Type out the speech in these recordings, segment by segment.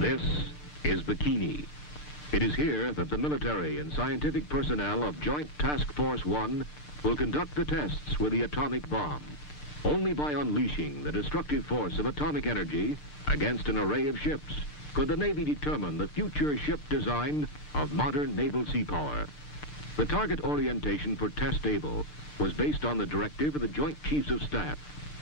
This is Bikini. It is here that the military and scientific personnel of Joint Task Force 1 will conduct the tests with the atomic bomb. Only by unleashing the destructive force of atomic energy against an array of ships could the Navy determine the future ship design of modern naval sea power. The target orientation for Test Able was based on the directive of the Joint Chiefs of Staff.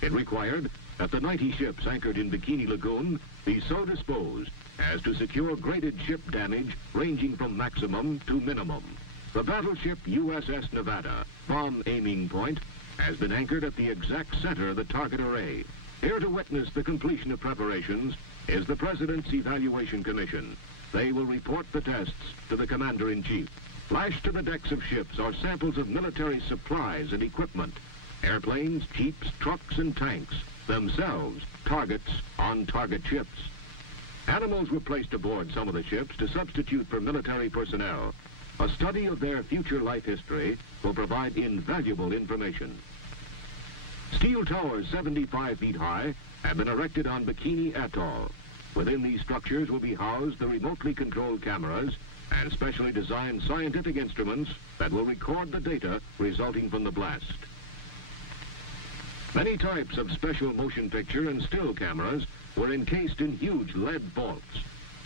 It required that the 90 ships anchored in Bikini Lagoon be so disposed as to secure graded ship damage ranging from maximum to minimum. The battleship USS Nevada, bomb aiming point, has been anchored at the exact center of the target array. Here to witness the completion of preparations is the President's Evaluation Commission. They will report the tests to the Commander-in-Chief. Lashed to the decks of ships are samples of military supplies and equipment. Airplanes, jeeps, trucks, and tanks, themselves targets on target ships. Animals were placed aboard some of the ships to substitute for military personnel. A study of their future life history will provide invaluable information. Steel towers 75 feet high have been erected on Bikini Atoll. Within these structures will be housed the remotely controlled cameras and specially designed scientific instruments that will record the data resulting from the blast. Many types of special motion picture and still cameras were encased in huge lead vaults.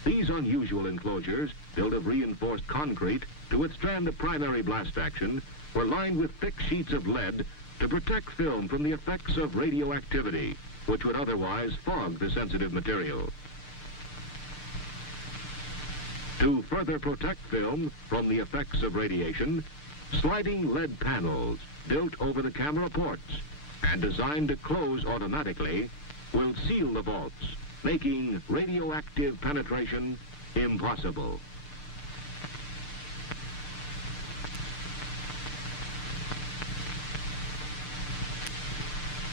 These unusual enclosures, built of reinforced concrete to withstand the primary blast action, were lined with thick sheets of lead to protect film from the effects of radioactivity, which would otherwise fog the sensitive material. To further protect film from the effects of radiation, sliding lead panels built over the camera ports and designed to close automatically will seal the vaults, making radioactive penetration impossible.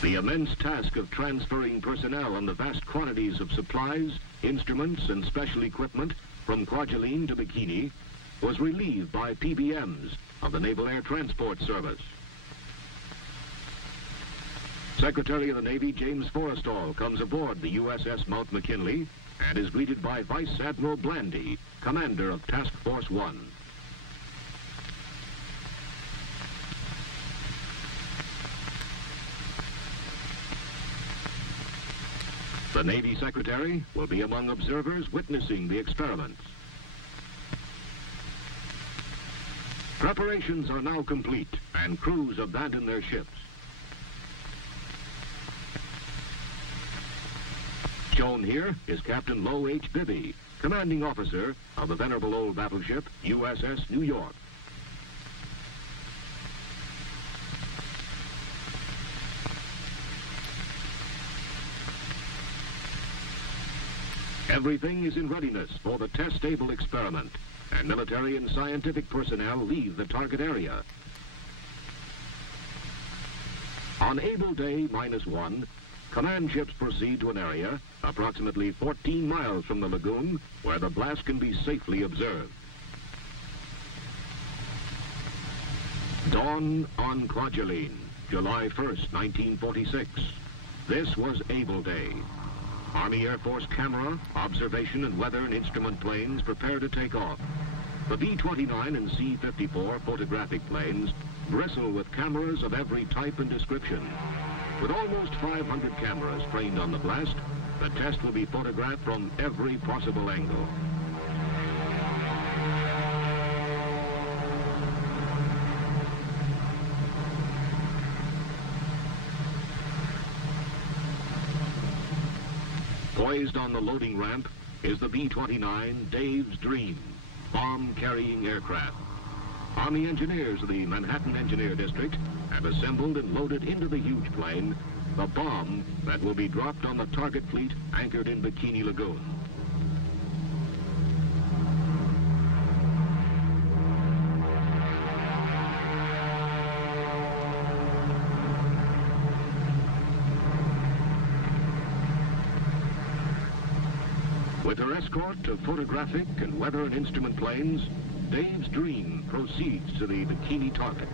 The immense task of transferring personnel and the vast quantities of supplies, instruments, and special equipment from Kwajalein to Bikini was relieved by PBMs of the Naval Air Transport Service. Secretary of the Navy James Forrestal comes aboard the USS Mount McKinley and is greeted by Vice Admiral Blandy, commander of Task Force 1. The Navy Secretary will be among observers witnessing the experiments. Preparations are now complete and crews abandon their ships. Shown here is Captain Low H. Bibby, commanding officer of the venerable old battleship USS New York. Everything is in readiness for the test-able experiment, and military and scientific personnel leave the target area. On Able Day -1, command ships proceed to an area approximately 14 miles from the lagoon where the blast can be safely observed. Dawn on Kwajalein, July 1st, 1946. This was Able Day. Army Air Force camera, observation, and weather and instrument planes prepare to take off. The B-29 and C-54 photographic planes bristle with cameras of every type and description. With almost 500 cameras trained on the blast, the test will be photographed from every possible angle. Poised on the loading ramp is the B-29 Dave's Dream, bomb-carrying aircraft. Army engineers of the Manhattan Engineer District have assembled and loaded into the huge plane the bomb that will be dropped on the target fleet anchored in Bikini Lagoon. With her escort of photographic and weather and instrument planes, Dave's Dream proceeds to the Bikini target.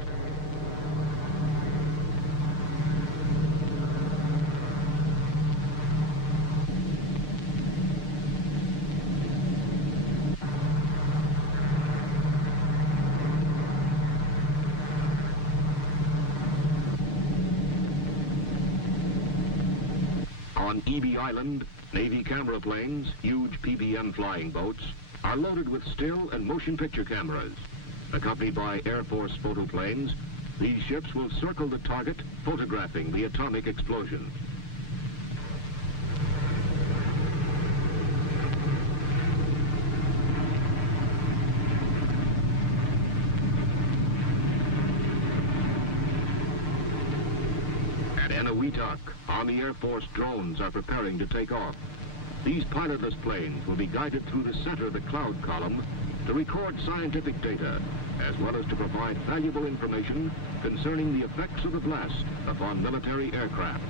On EB Island, Navy camera planes, huge PBM flying boats, are loaded with still and motion picture cameras. Accompanied by Air Force photoplanes, these ships will circle the target, photographing the atomic explosion. At Eniwetok, Army Air Force drones are preparing to take off. These pilotless planes will be guided through the center of the cloud column to record scientific data, as well as to provide valuable information concerning the effects of the blast upon military aircraft.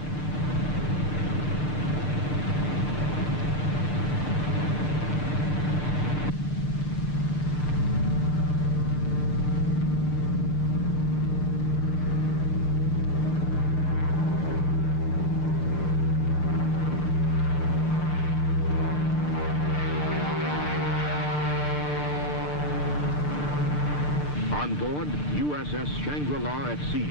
On board USS Shangri-La at sea,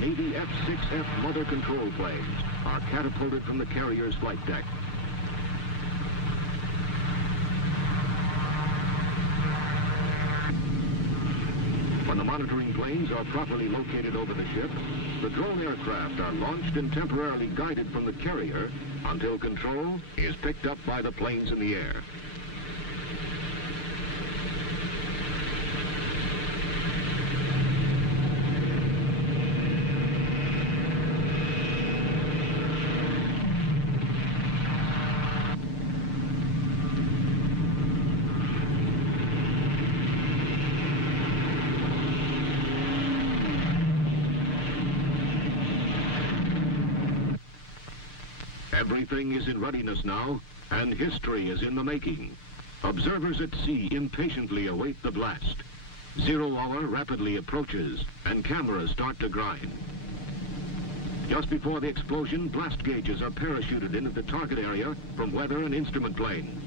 Navy F-6F mother control planes are catapulted from the carrier's flight deck. When the monitoring planes are properly located over the ship, the drone aircraft are launched and temporarily guided from the carrier until control is picked up by the planes in the air. Everything is in readiness now, and history is in the making. Observers at sea impatiently await the blast. 0 hour rapidly approaches, and cameras start to grind. Just before the explosion, blast gauges are parachuted into the target area from weather and instrument planes.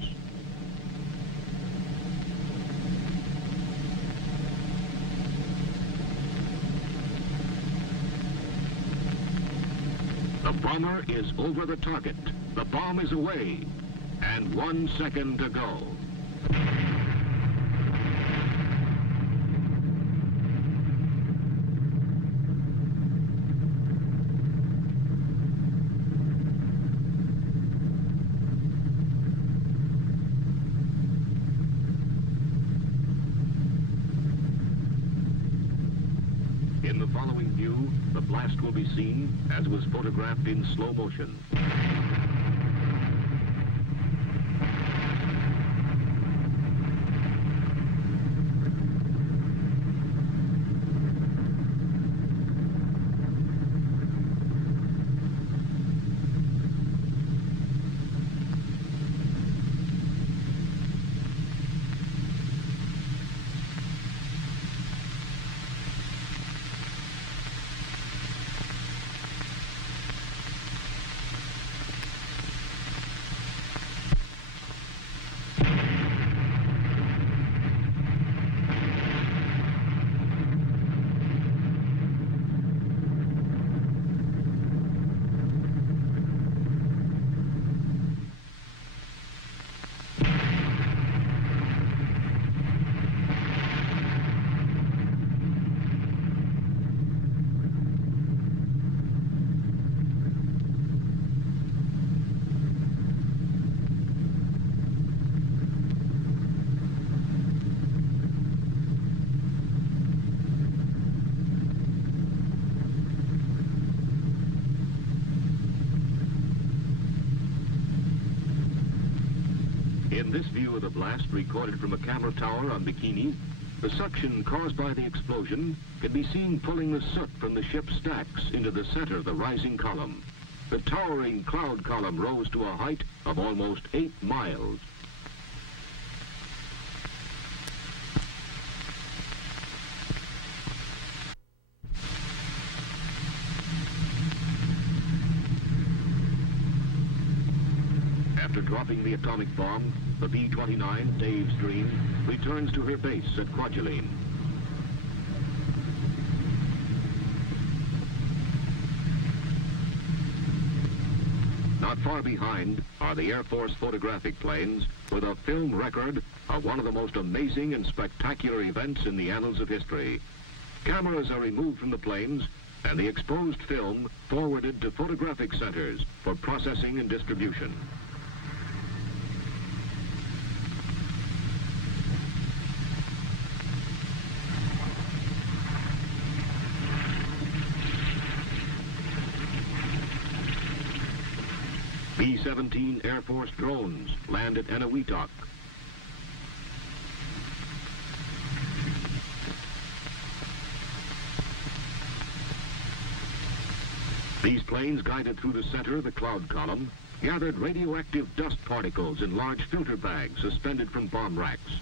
The bomber is over the target. The bomb is away. And 1 second to go. In the following view, the blast will be seen as was photographed in slow motion. In this view of the blast recorded from a camera tower on Bikini, the suction caused by the explosion can be seen pulling the soot from the ship's stacks into the center of the rising column. The towering cloud column rose to a height of almost 8 miles. After dropping the atomic bomb, the B-29, Dave's Dream, returns to her base at Kwajalein. Not far far behind are the Air Force photographic planes with a film record of one of the most amazing and spectacular events in the annals of history. Cameras are removed from the planes and the exposed film forwarded to photographic centers for processing and distribution. B-17 Air Force drones land at Eniwetok. These planes, guided through the center of the cloud column, gathered radioactive dust particles in large filter bags suspended from bomb racks.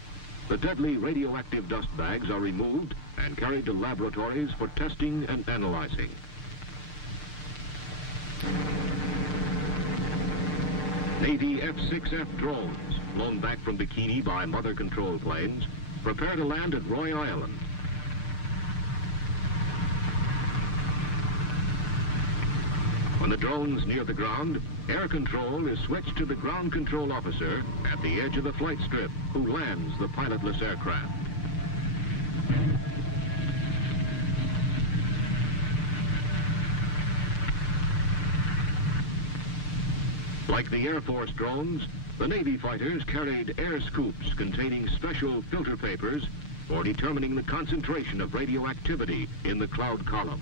The deadly radioactive dust bags are removed and carried to laboratories for testing and analyzing. Navy F-6F drones, flown back from Bikini by mother control planes, prepare to land at Roy Island. When the drones near the ground, air control is switched to the ground control officer at the edge of the flight strip, who lands the pilotless aircraft. Like the Air Force drones, the Navy fighters carried air scoops containing special filter papers for determining the concentration of radioactivity in the cloud column.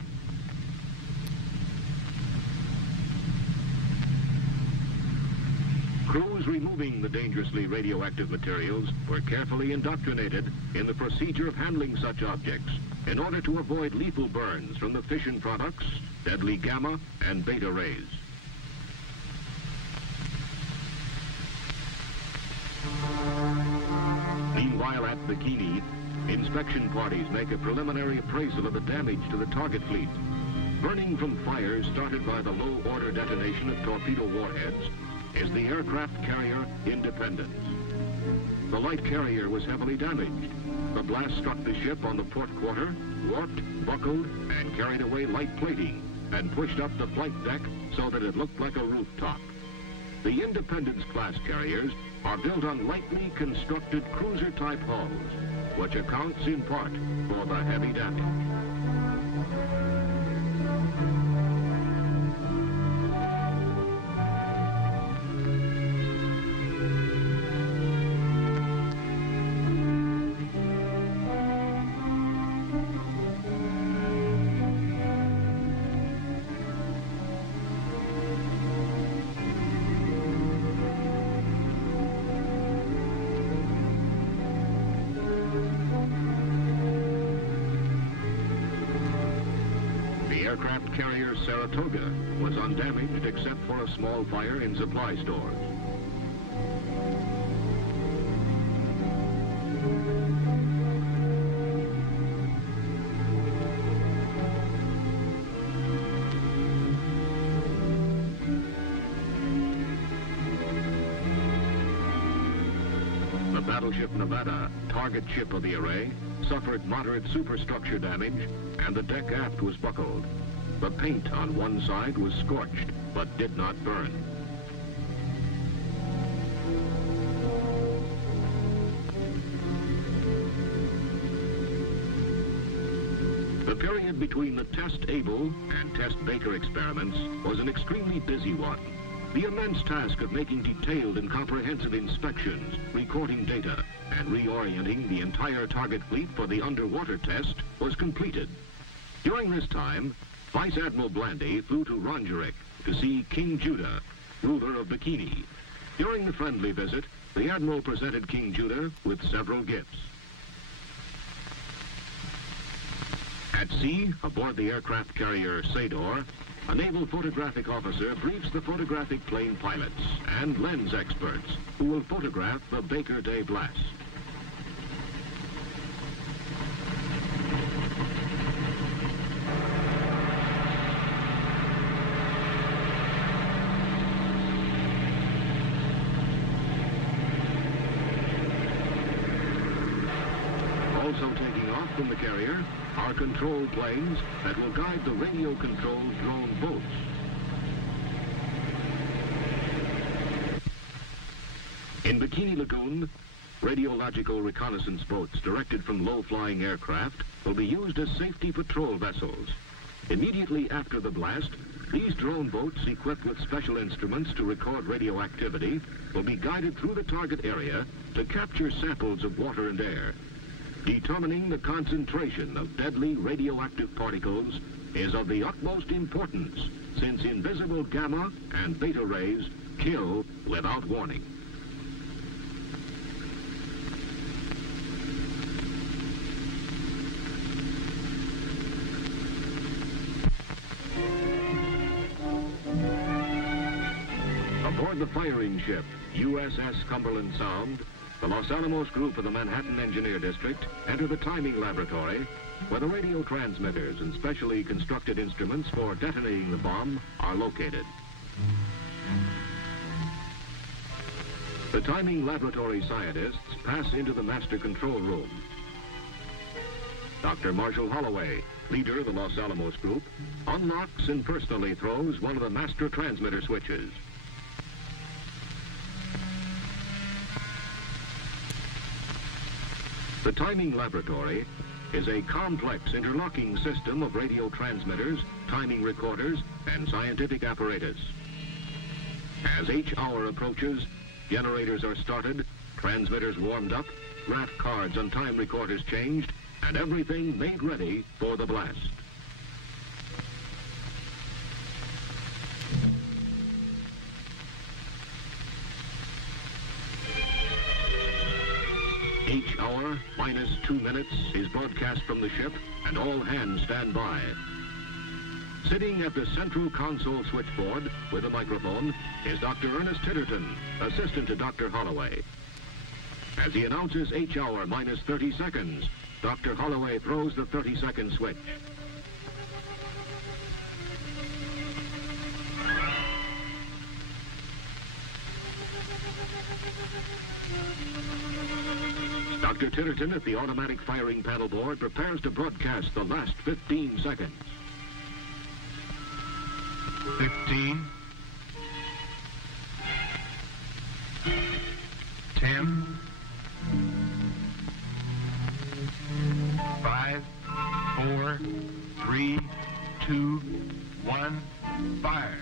Crews removing the dangerously radioactive materials were carefully indoctrinated in the procedure of handling such objects in order to avoid lethal burns from the fission products, deadly gamma and beta rays. Meanwhile, at Bikini, inspection parties make a preliminary appraisal of the damage to the target fleet. Burning from fires started by the low-order detonation of torpedo warheads is the aircraft carrier Independence. The light carrier was heavily damaged. The blast struck the ship on the port quarter, warped, buckled, and carried away light plating, and pushed up the flight deck so that it looked like a rooftop. The Independence-class carriers are built on lightly constructed cruiser-type hulls, which accounts in part for the heavy damage. Aircraft carrier Saratoga was undamaged except for a small fire in supply stores. The battleship Nevada, target ship of the array, suffered moderate superstructure damage, and the deck aft was buckled. The paint on one side was scorched, but did not burn. The period between the Test Able and Test Baker experiments was an extremely busy one. The immense task of making detailed and comprehensive inspections, recording data, and reorienting the entire target fleet for the underwater test was completed. During this time, Vice Admiral Blandy flew to Rongerik to see King Judah, ruler of Bikini. During the friendly visit, the Admiral presented King Judah with several gifts. At sea, aboard the aircraft carrier Sador, a naval photographic officer briefs the photographic plane pilots and lens experts who will photograph the Baker Day blast. Also taking off from the carrier are control planes that will guide the radio-controlled drone boats. In Bikini Lagoon, radiological reconnaissance boats directed from low-flying aircraft will be used as safety patrol vessels. Immediately after the blast, these drone boats, equipped with special instruments to record radioactivity, will be guided through the target area to capture samples of water and air. Determining the concentration of deadly radioactive particles is of the utmost importance, since invisible gamma and beta rays kill without warning. Aboard the firing ship, USS Cumberland Sound, the Los Alamos group of the Manhattan Engineer District enter the timing laboratory, where the radio transmitters and specially constructed instruments for detonating the bomb are located. The timing laboratory scientists pass into the master control room. Dr. Marshall Holloway, leader of the Los Alamos group, unlocks and personally throws one of the master transmitter switches. The timing laboratory is a complex interlocking system of radio transmitters, timing recorders, and scientific apparatus. As each hour approaches, generators are started, transmitters warmed up, graph cards on time recorders changed, and everything made ready for the blast. Each hour, minus 2 minutes, is broadcast from the ship, and all hands stand by. Sitting at the central console switchboard with a microphone is Dr. Ernest Titterton, assistant to Dr. Holloway. As he announces H hour minus 30 seconds, Dr. Holloway throws the 30-second switch. Dr. Titterton at the automatic firing panel board prepares to broadcast the last 15 seconds. 15, 10, 5, 4, 3, 2, 1, fire.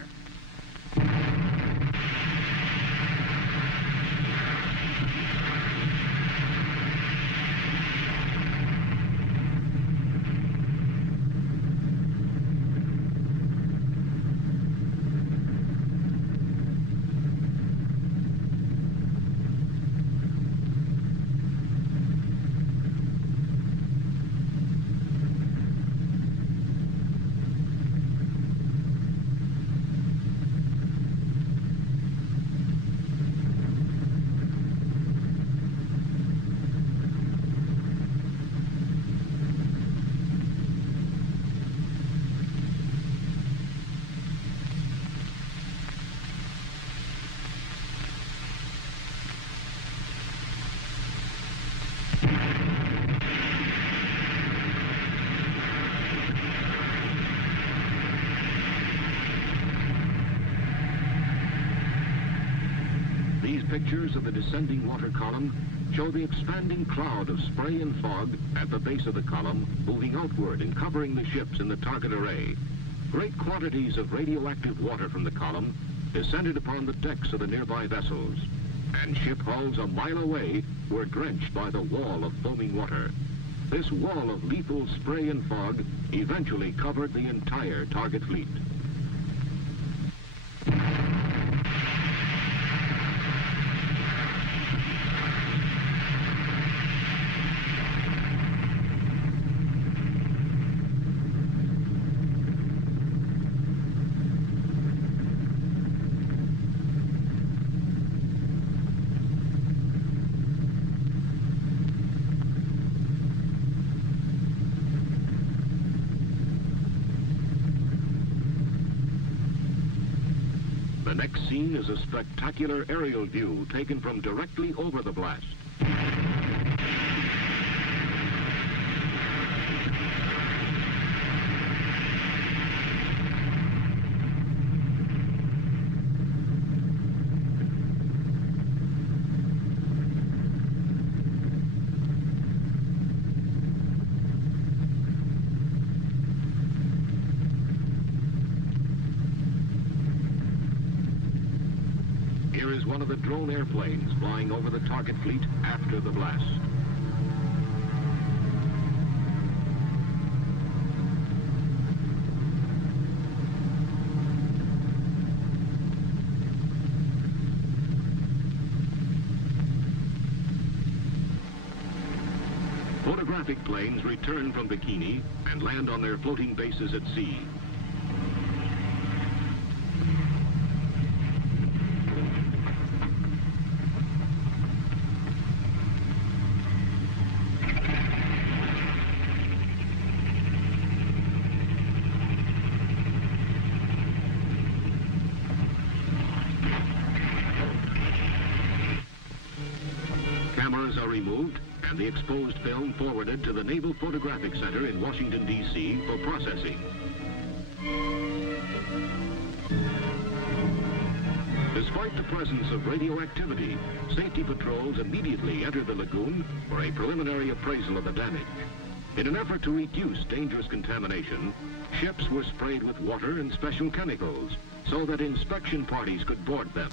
Pictures of the descending water column show the expanding cloud of spray and fog at the base of the column, moving outward and covering the ships in the target array. Great quantities of radioactive water from the column descended upon the decks of the nearby vessels, and ship hulls a mile away were drenched by the wall of foaming water. This wall of lethal spray and fog eventually covered the entire target fleet. The next scene is a spectacular aerial view taken from directly over the blast. Here is one of the drone airplanes flying over the target fleet after the blast. Photographic planes return from Bikini and land on their floating bases at sea. Cameras are removed and the exposed film forwarded to the Naval Photographic Center in Washington, D.C. for processing. Despite the presence of radioactivity, safety patrols immediately entered the lagoon for a preliminary appraisal of the damage. In an effort to reduce dangerous contamination, ships were sprayed with water and special chemicals so that inspection parties could board them.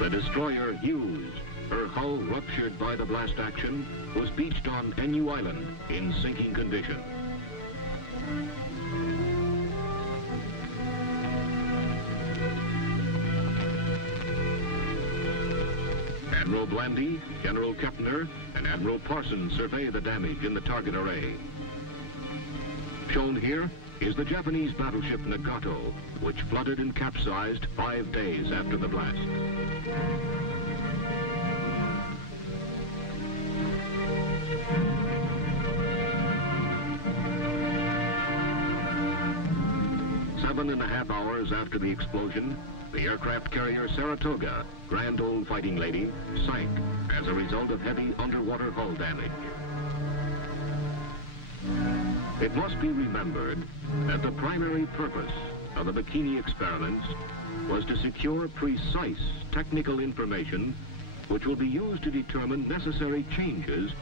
The destroyer Hughes, her hull ruptured by the blast action, was beached on NU Island in sinking condition. Admiral Blandy, General Kepner, and Admiral Parsons survey the damage in the target array. Shown here is the Japanese battleship Nagato, which flooded and capsized 5 days after the blast. Seven and a half hours after the explosion, the aircraft carrier Saratoga, grand old fighting lady, sank as a result of heavy underwater hull damage. It must be remembered that the primary purpose of the Bikini experiments was to secure precise technical information which will be used to determine necessary changes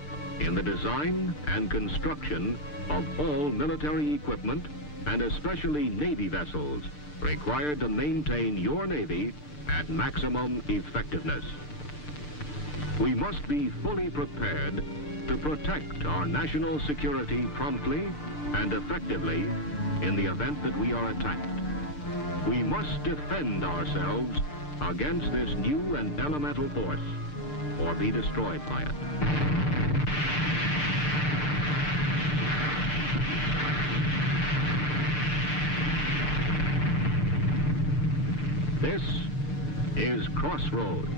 in the design and construction of all military equipment and especially Navy vessels required to maintain your Navy at maximum effectiveness. We must be fully prepared to protect our national security promptly and effectively in the event that we are attacked. We must defend ourselves against this new and elemental force or be destroyed by it. This is Crossroads.